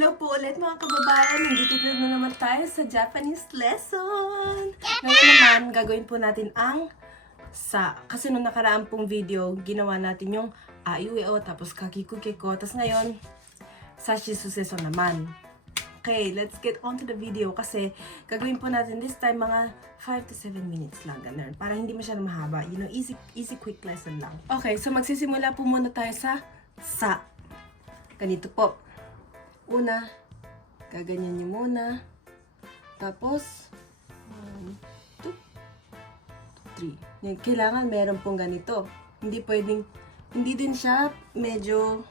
Hello po ulit mga kababayan. Nandito na naman tayo sa Japanese lesson. Ngayon naman, gagawin po natin ang sa. Kasi nung nakaraan pong video, ginawa natin yung aiueo, tapos kakikukeko. Tapos ngayon, sashi suseso naman. Okay, let's get on to the video kasi gagawin po natin this time mga 5 to 7 minutes lang, ganun. Para hindi masyadong mahaba. You know, easy quick lesson lang. Okay, so magsisimula po muna tayo sa. Ganito po. Una, gaganyan nyo muna. Tapos, 1, 2, 3. Kailangan meron pong ganito. Hindi pwedeng, hindi din siya medyo,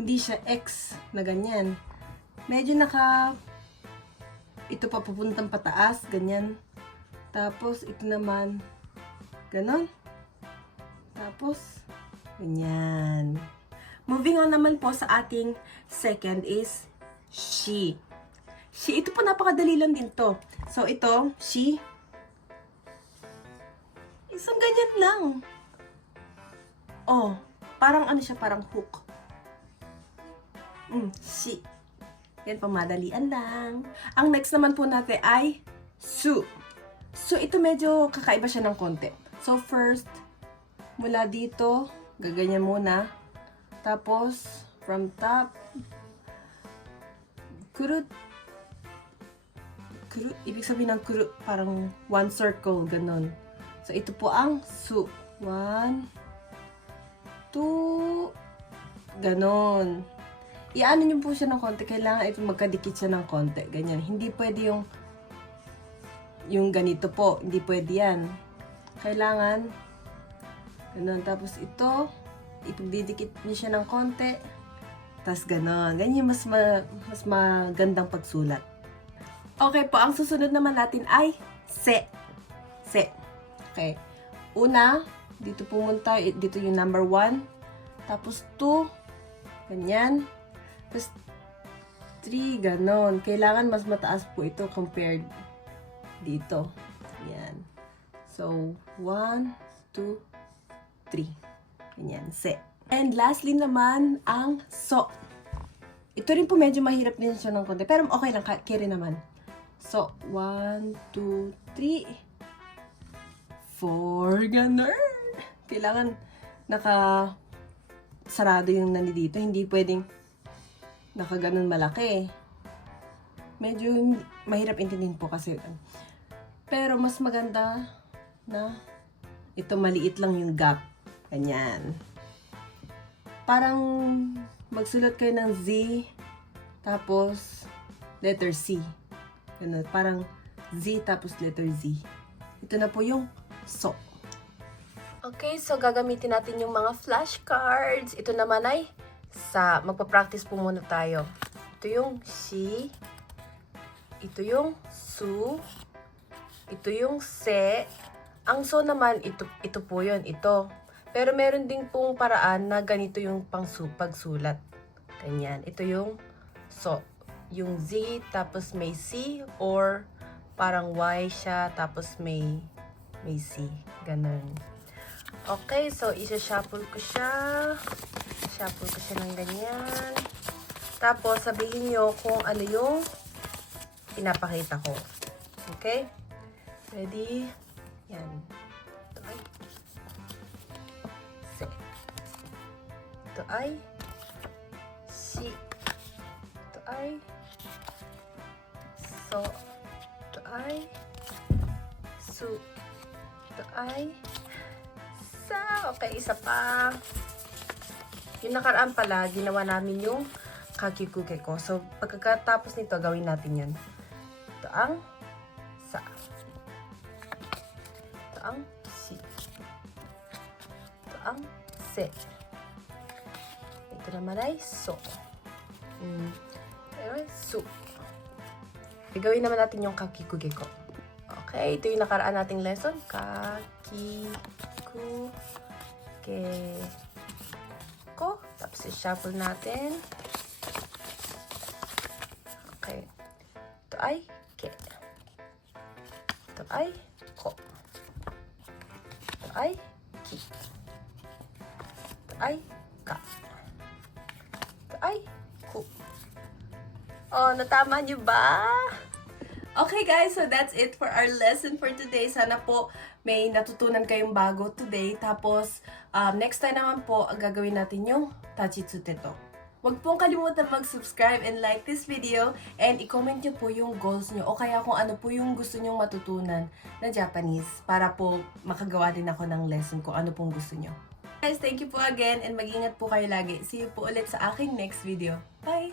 hindi siya X na ganyan. Medyo ito pa pupuntang pataas, ganyan. Tapos, ito naman, ganon. Tapos, ganyan. Moving on naman po sa ating second is she. She, ito po napakadali lang din to. So, ito, she. Isang ganyan lang. Oh, parang ano siya, parang hook. She. Yan, pamadalian lang. Ang next naman po natin ay su. So, ito medyo kakaiba siya ng konti. So, first, mula dito, gaganyan muna. Tapos, from top, kurut. Kurut, ibig sabihin ng kurut, parang one circle, ganun. So, ito po ang su. 1, 2, ganun. Iano nyo po siya ng konti. Kailangan ito magkadikit siya ng konti. Ganyan. Hindi pwede yung ganito po. Hindi pwede yan. Kailangan, ganun. Tapos ito, ipagdidikit niyo siya ng konti. Tapos gano'n. Ganyan mas magandang pagsulat. Okay po, ang susunod naman natin ay se. Se. Okay. Una, dito pumunta. Dito yung number 1. Tapos 2. Ganyan. Tapos 3. Gano'n. Kailangan mas mataas po ito compared dito. Yan. So, 1, 2, 3. Ganyan, se. And lastly naman, ang so. Ito rin po medyo mahirap din siya ng konti. Pero okay lang, carry naman. So, 1, 2, 3, 4. Ganun. Kailangan sarado yung nandito. Hindi pwedeng nakaganon malaki. Medyo mahirap intindihin po kasi. Pero mas maganda na ito maliit lang yung gap. Ganyan. Parang magsulat kayo ng Z, tapos letter C. Ganun. Parang Z tapos letter Z. Ito na po yung so. Okay, so gagamitin natin yung mga flashcards. Ito naman ay sa. Magpa-practice po muna tayo. Ito yung she. Ito yung su. Ito yung se. Ang so naman, ito po yun. Ito. Pero meron ding pong paraan na ganito yung pagsulat. Ganyan. Ito yung so. Yung Z, tapos may C, or parang Y siya, tapos may C. Ganun. Okay, so isa-shuffle ko siya. Shuffle ko siya ng ganyan. Tapos, sabihin nyo kung ano yung pinapakita ko. Okay? Ready? Yan. Ito ay se. Ito ay si. Ito ay so. Ito ay su. Ito ay sa. Okay, isa pa. Yung nakaraan pala, ginawa namin yung kakikukeko. So, pagkatapos nito, gawin natin yan. Ito ang sa. Ito ang si. Ito ang se. Ito naman ay so. Ito ay su. Gawin naman natin yung kakikukeko. Okay, ito yung nakaraan nating lesson. Kakikukeko. Tapos i-shuffle natin. Okay. Ito ay ke. Ito ay ko. Ito ay ki. Ito ay ka. Ito ay ku. Oh, natama niyo ba? Okay guys, so that's it for our lesson for today. Sana po may natutunan kayong bago today. Tapos, next time naman po, gagawin natin yung Tachitsute to. Huwag pong kalimutan mag-subscribe and like this video. And i-comment nyo po yung goals nyo o kaya kung ano po yung gusto nyong matutunan na Japanese para po makagawa din ako ng lesson kung ano pong gusto nyo. Guys, thank you po again and mag-ingat po kayo lagi. See you po ulit sa aking next video. Bye!